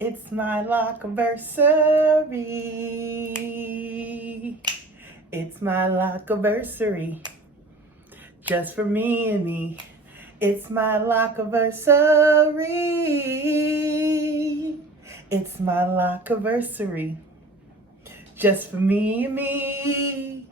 It's my Loc-A-Versary. It's my Loc-A-Versary. Just for me and me. It's my Loc-A-Versary. It's my Loc-A-Versary. Just for me and me.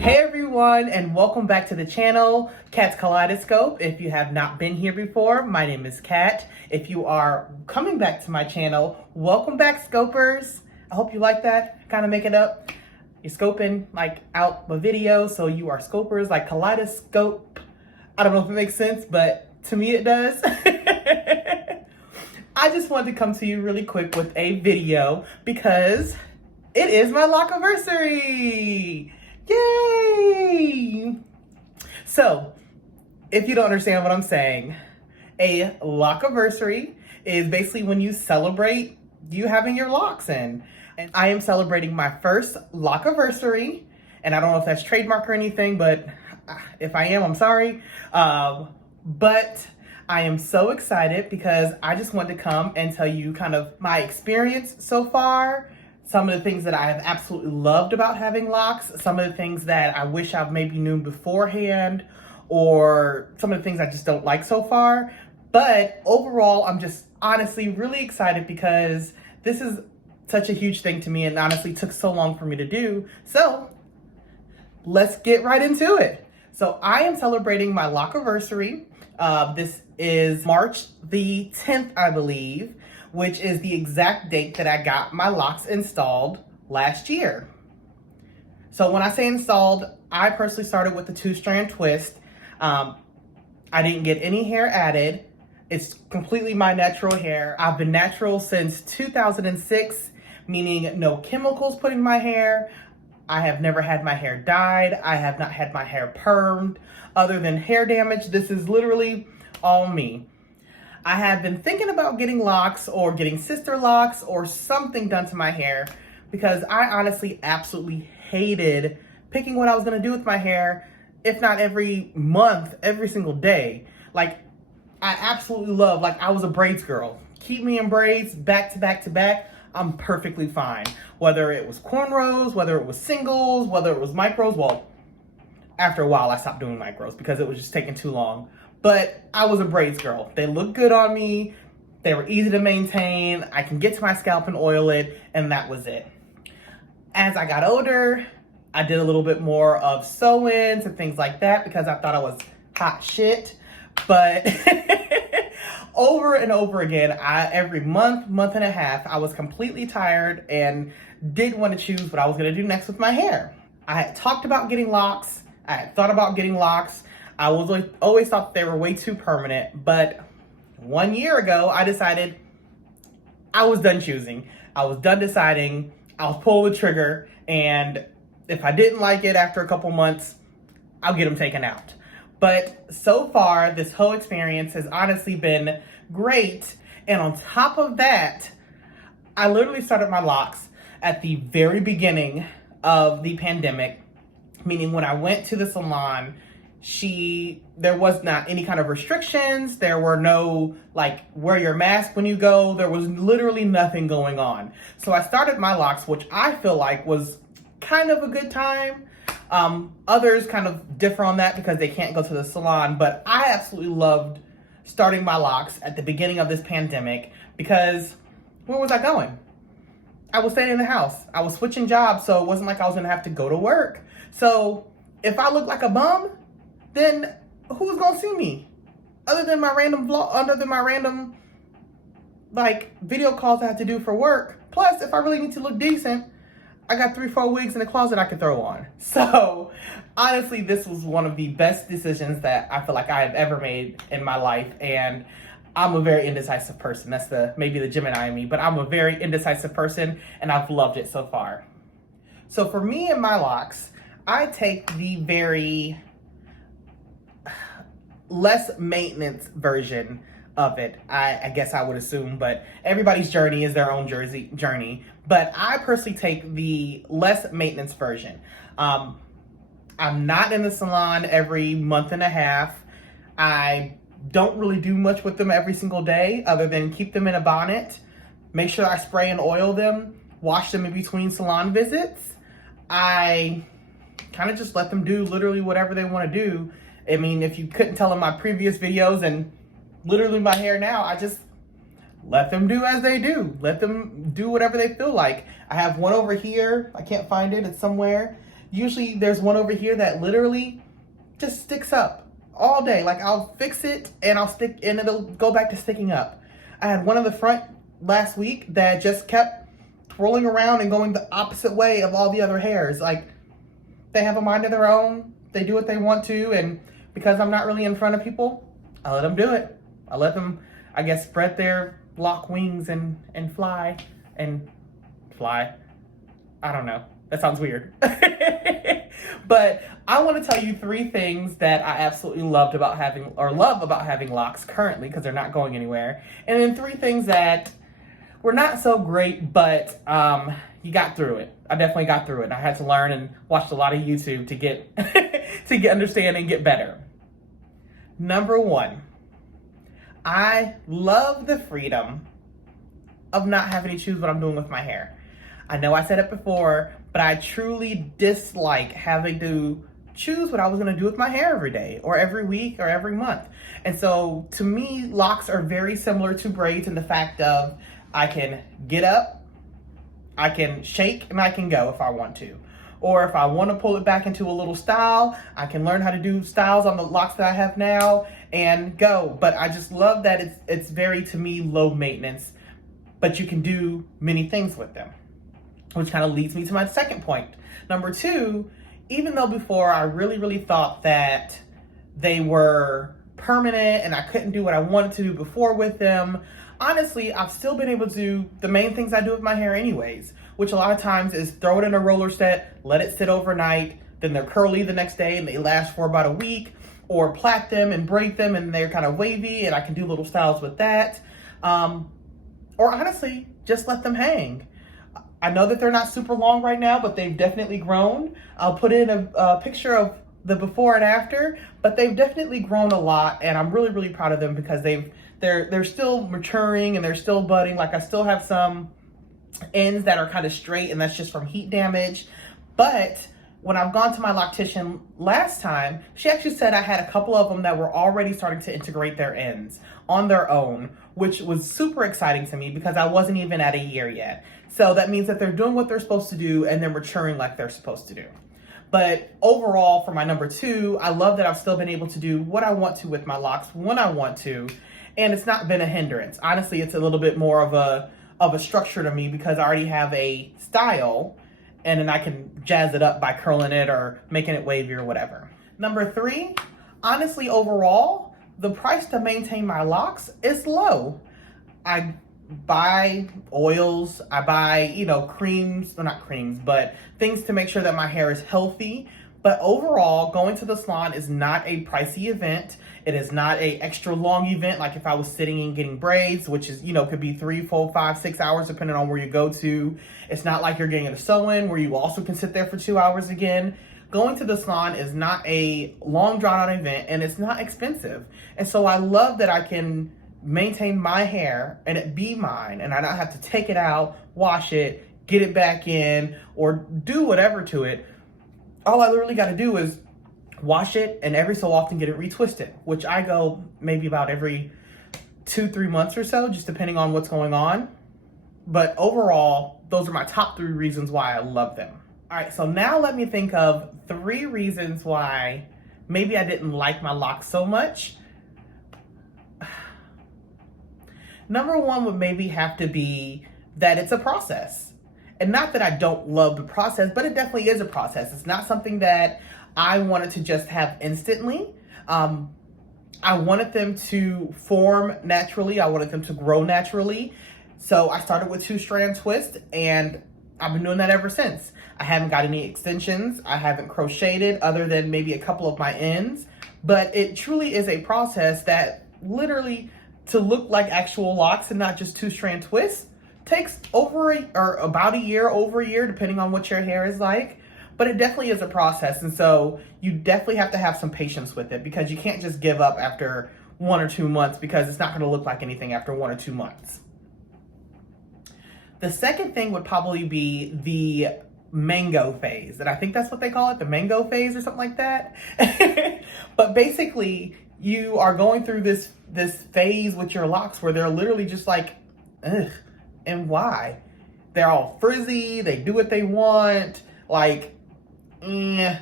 Hey everyone, and welcome back to the channel, Kat's Kaleidoscope. If you have not been here before, my name is Kat. If you are coming back to my channel, welcome back, scopers. I hope you like that. Kind of make it up. You're scoping like out the video, so you are scopers like kaleidoscope. I don't know if it makes sense, but to me it does. I just wanted to come to you really quick with a video because it is my Loc-A-Versary. Yay! So, if you don't understand what I'm saying, a Loc-A-Versary is basically when you celebrate you having your locks in. And I am celebrating my first Loc-A-Versary, and I don't know if that's trademark or anything, but if I am, I'm sorry. But I am so excited because I just wanted to come and tell you kind of my experience so far. Some of the things that I have absolutely loved about having locks, some of the things that I wish I've maybe knew beforehand, or some of the things I just don't like so far. But overall, I'm just honestly really excited because this is such a huge thing to me and honestly took so long for me to do. So let's get right into it. So I am celebrating my Loc-A-Versary. This is March the 10th, I believe, which is the exact date that I got my locks installed last year. So when I say installed, I personally started with the 2-strand twist. I didn't get any hair added. It's completely my natural hair. I've been natural since 2006, meaning no chemicals put in my hair. I have never had my hair dyed. I have not had my hair permed. Other than hair damage, this is literally all me. I have been thinking about getting locks or getting sister locks or something done to my hair because I honestly absolutely hated picking what I was going to do with my hair, if not every month, every single day. Like, I absolutely love, like, I was a braids girl. Keep me in braids back to back to back. I'm perfectly fine. Whether it was cornrows, whether it was singles, whether it was micros. Well, after a while, I stopped doing micros because it was just taking too long. But I was a braids girl. They looked good on me. They were easy to maintain. I can get to my scalp and oil it, and that was it. As I got older, I did a little bit more of sew-ins and things like that because I thought I was hot shit. But over and over again, every month and a half, I was completely tired and didn't want to choose what I was going to do next with my hair. I had talked about getting locks. I had thought about getting locks. I was always thought they were way too permanent, but 1 year ago, I decided I was done choosing. I was done deciding. I was pulling the trigger, and if I didn't like it after a couple months, I'll get them taken out. But so far, this whole experience has honestly been great, and on top of that, I literally started my locks at the very beginning of the pandemic, meaning when I went to the salon, there was not any kind of restrictions. There were no, like, wear your mask when you go. There was literally nothing going on. So I started my locks, which I feel like was kind of a good time. Others kind of differ on that because they can't go to the salon, but I absolutely loved starting my locks at the beginning of this pandemic because where was I going? I was staying in the house. I was switching jobs, so it wasn't like I was gonna have to go to work. So if I look like a bum, then who's gonna see me? Other than my random like video calls I have to do for work. Plus, if I really need to look decent, I got 3-4 wigs in the closet I could throw on. So honestly, this was one of the best decisions that I feel like I have ever made in my life. And I'm a very indecisive person. That's maybe the Gemini in me, but I'm a very indecisive person and I've loved it so far. So for me and my locks, I take the very less maintenance version of it. I guess I would assume, but everybody's journey is their own journey. But I personally take the less maintenance version. I'm not in the salon every month and a half. I don't really do much with them every single day other than keep them in a bonnet, make sure I spray and oil them, wash them in between salon visits. I kind of just let them do literally whatever they want to do. I mean, if you couldn't tell in my previous videos and literally my hair now, I just let them do as they do. Let them do whatever they feel like. I have one over here. I can't find it. It's somewhere. Usually there's one over here that literally just sticks up all day. Like I'll fix it and I'll stick and it'll go back to sticking up. I had one in the front last week that just kept twirling around and going the opposite way of all the other hairs. Like they have a mind of their own. They do what they want to. And because I'm not really in front of people, I let them do it. I let them, I guess, spread their lock wings and fly. I don't know. That sounds weird. But I want to tell you 3 things that I absolutely love about having locks currently, because they're not going anywhere. And then 3 things that were not so great, but you got through it. I definitely got through it. I had to learn and watched a lot of YouTube to get understand and get better. Number 1, I love the freedom of not having to choose what I'm doing with my hair. I know I said it before, but I truly dislike having to choose what I was going to do with my hair every day or every week or every month. And so to me, locks are very similar to braids in the fact of I can get up, I can shake, and I can go if I want to. Or if I want to pull it back into a little style, I can learn how to do styles on the locks that I have now and go. But I just love that it's very, to me, low maintenance, but you can do many things with them. Which kind of leads me to my second point. Number 2, even though before I really thought that they were permanent and I couldn't do what I wanted to do before with them, honestly, I've still been able to do the main things I do with my hair anyways, which a lot of times is throw it in a roller set, let it sit overnight, then they're curly the next day and they last for about a week, or plait them and braid them and they're kind of wavy and I can do little styles with that. Or honestly, just let them hang. I know that they're not super long right now, but they've definitely grown. I'll put in a picture of the before and after, but they've definitely grown a lot, and I'm really proud of them because they're still maturing and they're still budding. Like I still have some ends that are kind of straight, and that's just from heat damage. But when I've gone to my loctician last time, she actually said I had a couple of them that were already starting to integrate their ends on their own, which was super exciting to me because I wasn't even at a year yet. So that means that they're doing what they're supposed to do and they're maturing like they're supposed to do. But overall, for my number 2, I love that I've still been able to do what I want to with my locks when I want to, and it's not been a hindrance. Honestly, it's a little bit more of a structure to me because I already have a style, and then I can jazz it up by curling it or making it wavy or whatever. Number 3, honestly, overall, the price to maintain my locks is low. I buy oils, I buy, creams, well, not creams, but things to make sure that my hair is healthy. But overall, going to the salon is not a pricey event. It is not a extra long event like if I was sitting and getting braids, which is, could be 3, 4, 5, 6 hours depending on where you go to. It's not like you're getting a sew-in where you also can sit there for 2 hours again. Going to the salon is not a long drawn out event and it's not expensive. And so I love that I can maintain my hair and it be mine and I don't have to take it out, wash it, get it back in, or do whatever to it. All I literally got to do is wash it and every so often get it retwisted, which I go maybe about every 2-3 months or so, just depending on what's going on. But overall, those are my top 3 reasons why I love them. All right, so now let me think of 3 reasons why maybe I didn't like my locks so much. Number 1 would maybe have to be that it's a process. And not that I don't love the process, but it definitely is a process. It's not something that I wanted to just have instantly. I wanted them to form naturally. I wanted them to grow naturally. So I started with 2-strand twist and I've been doing that ever since. I haven't got any extensions. I haven't crocheted other than maybe a couple of my ends. But it truly is a process that literally to look like actual locks and not just 2-strand twists takes about a year, over a year, depending on what your hair is like. But it definitely is a process. And so you definitely have to have some patience with it, because you can't just give up after 1 or 2 months, because it's not going to look like anything after 1 or 2 months. The second thing would probably be the mango phase. And I think that's what they call it, the mango phase or something like that. But basically, you are going through this phase with your locks where they're literally just like, ugh, and why? They're all frizzy, they do what they want, like, you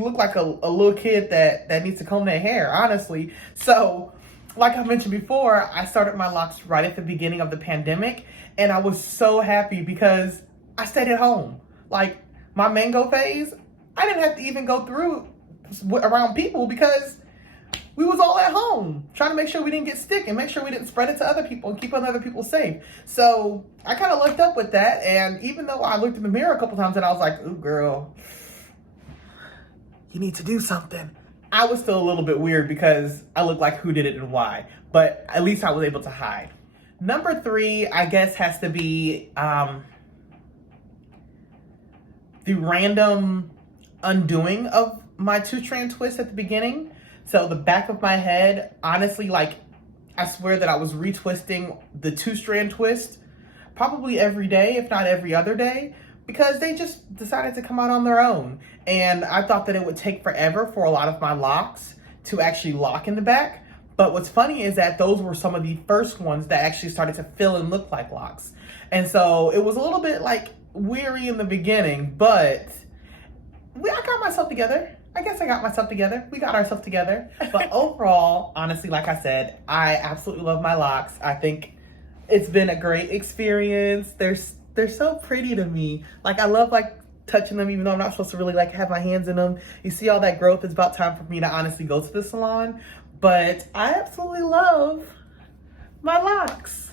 look like a little kid that needs to comb their hair, honestly. So, like I mentioned before, I started my locks right at the beginning of the pandemic, and I was so happy because I stayed at home. Like, my mango phase, I didn't have to even go through around people, because we was all at home trying to make sure we didn't get sick and make sure we didn't spread it to other people and keep other people safe. So I kind of looked up with that. And even though I looked in the mirror a couple times and I was like, ooh, girl, you need to do something, I was still a little bit weird because I looked like who did it and why. But at least I was able to hide. Number 3, I guess, has to be the random undoing of my 2-strand twist at the beginning. So the back of my head, honestly, like, I swear that I was retwisting the 2-strand twist probably every day, if not every other day, because they just decided to come out on their own. And I thought that it would take forever for a lot of my locks to actually lock in the back. But what's funny is that those were some of the first ones that actually started to feel and look like locks. And so it was a little bit like weary in the beginning, but I got myself together. I guess I got myself together. We got ourselves together. But overall, honestly, like I said, I absolutely love my locks. I think it's been a great experience. They're so pretty to me. Like, I love like touching them, even though I'm not supposed to really like have my hands in them. You see all that growth. It's about time for me to honestly go to the salon. But I absolutely love my locks.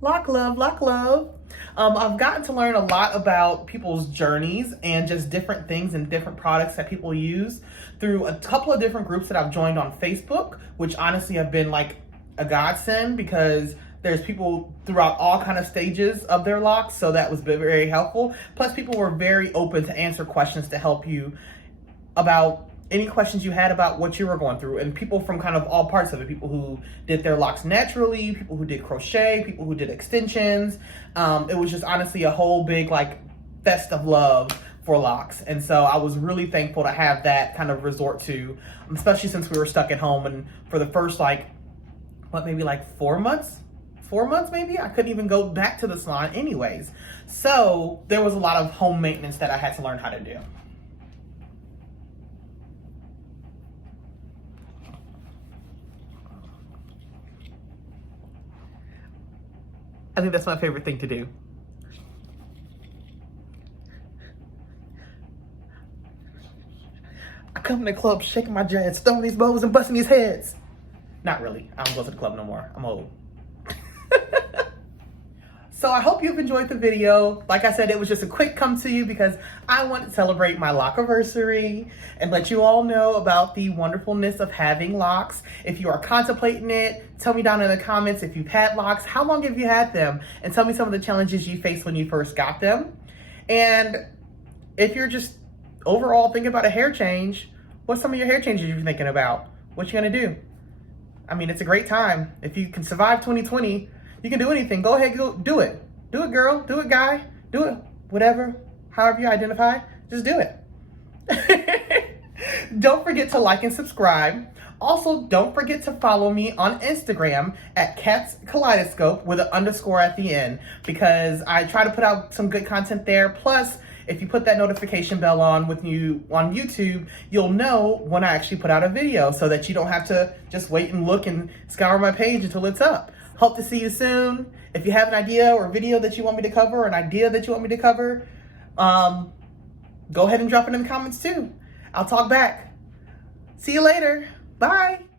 Lock love, lock love. I've gotten to learn a lot about people's journeys and just different things and different products that people use through a couple of different groups that I've joined on Facebook, which honestly have been like a godsend, because there's people throughout all kind of stages of their locks. So that was very helpful. Plus, people were very open to answer questions to help you about any questions you had about what you were going through. And people from kind of all parts of it, people who did their locks naturally, people who did crochet, people who did extensions. It was just honestly a whole big like fest of love for locks. And so I was really thankful to have that kind of resort to, especially since we were stuck at home. And for the first maybe 4 months? 4 months maybe? I couldn't even go back to the salon anyways. So there was a lot of home maintenance that I had to learn how to do. I think that's my favorite thing to do. I come in the club shaking my dreads, throwing these bows and busting these heads. Not really. I don't go to the club no more. I'm old. So I hope you've enjoyed the video. Like I said, it was just a quick come to you because I want to celebrate my LocAVersary and let you all know about the wonderfulness of having locks. If you are contemplating it, tell me down in the comments if you've had locks, how long have you had them? And tell me some of the challenges you faced when you first got them. And if you're just overall thinking about a hair change, what's some of your hair changes you're thinking about? What you gonna do? I mean, it's a great time. If you can survive 2020, you can do anything. Go ahead, go do it. Do it, girl. Do it, guy. Do it. Whatever, however you identify, just do it. Don't forget to like and subscribe. Also, don't forget to follow me on Instagram at Cat's Kaleidoscope with an _ at the end, because I try to put out some good content there. Plus, if you put that notification bell on with you on YouTube, you'll know when I actually put out a video, so that you don't have to just wait and look and scour my page until it's up. Hope to see you soon. If you have an idea or a video that you want me to cover, or an idea that you want me to cover, go ahead and drop it in the comments too. I'll talk back. See you later. Bye.